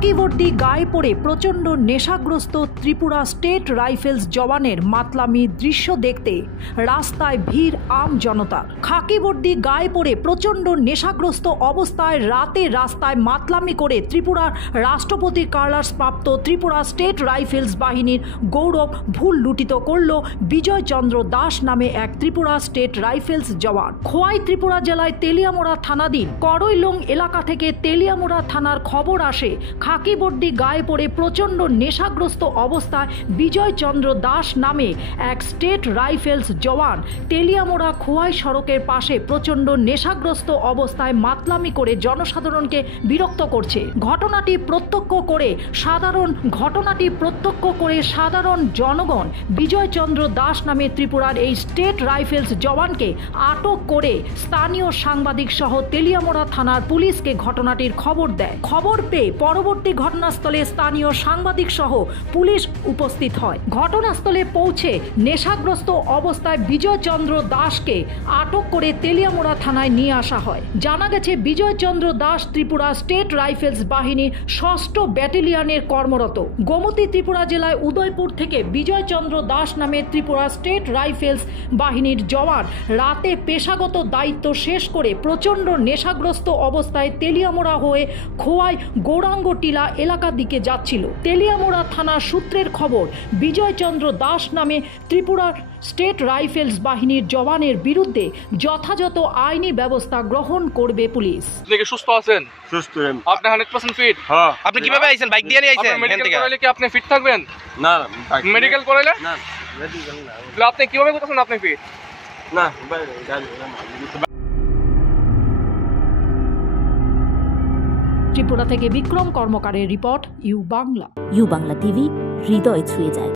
খাকি বর্দি গায়ে পড়ে প্রচণ্ড নেশাগ্রস্ত ত্রিপুরা স্টেট রাইফেলস জওয়ানের মাতলামি দৃশ্য দেখতে রাস্তায় ভিড় আম জনতার। খাকি বর্দি গায়ে পড়ে প্রচণ্ড নেশাগ্রস্ত অবস্থায় রাতে রাস্তায় মাতলামি করে ত্রিপুরার রাষ্ট্রপতি কালার্স প্রাপ্ত ত্রিপুরা স্টেট রাইফেলস বাহিনীর গৌরব ভুল লুটিত করল বিজয় চন্দ্র দাস নামে এক ত্রিপুরা স্টেট রাইফেলস জওয়ান। খোয়াই ত্রিপুরা জেলায় তেলিয়ামোড়া থানাধীন করইলং এলাকা থেকে তেলিয়ামোড়া থানার খবর আসে খাকি বর্দি গায়ে পড়ে প্রচণ্ড নেশাগ্রস্ত অবস্থায় বিজয় চন্দ্র দাস নামে এক স্টেট রাইফেলস জওয়ান তেলিয়ামোড়া খোয়াই সড়কের পাশে প্রচণ্ড নেশাগ্রস্ত অবস্থায় মাতলামি করে জনসাধারণকে বিরক্ত করছে। ঘটনাটি প্রত্যক্ষ করে সাধারণ জনগণ বিজয় চন্দ্র দাস নামে ত্রিপুরার এই স্টেট রাইফেলস জওয়ানকে আটক করে স্থানীয় সাংবাদিক সহ তেলিয়ামোড়া থানার পুলিশকে ঘটনাটির খবর দেয়। খবর পেয়ে পরবর্তী ঘটনাস্থলে স্থানীয় সাংবাদিক সহ পুলিশ উপস্থিত হয়। ঘটনাস্থলে পৌঁছে নেশাগ্রস্ত অবস্থায় বিজয় চন্দ্র দাসকে আটক করে তেলিয়ামোড়া থানায় নিয়ে আসা হয়। জানা গেছে বিজয় চন্দ্র দাস ত্রিপুরা স্টেট রাইফেলস বাহিনীর ৬ষ্ঠ ব্যাটালিয়নের কর্মরত। গোমতী ত্রিপুরা জেলায় উদয়পুর থেকে বিজয় চন্দ্র দাস নামে ত্রিপুরা স্টেট রাইফেলস বাহিনীর জওয়ান রাতে পেশাগত দায়িত্ব শেষ করে প্রচণ্ড নেশাগ্রস্ত অবস্থায় তেলিয়ামোড়া হয়ে খোয়াই গৌরাঙ্গ টিলা এলাকার দিকে যাচ্ছিল। তেলিয়ামোড়া থানা সূত্রের খবর, বিজয় চন্দ্র দাস নামে ত্রিপুরার স্টেট রাইফেলস বাহিনীর জওয়ানের বিরুদ্ধে যথাযথ আইনি ব্যবস্থা গ্রহণ করবে পুলিশ। আপনি কি সুস্থ আছেন? সুস্থ। আপনি 100% ফিট? হ্যাঁ। আপনি কিভাবে আইছেন? বাইক দিয়ে নিয়ে আইছেন? মেডিকেল করাইলে কি আপনি ফিট থাকবেন? না, মেডিকেল করাইলে না, মেডিকেল না। তাহলে আপনি কিভাবে করতেছেন আপনি ফিট? না, ত্রিপুরা থেকে বিক্রম কর্মকারের report, U Bangla. U Bangla TV, হৃদয় ছুঁয়ে যায়।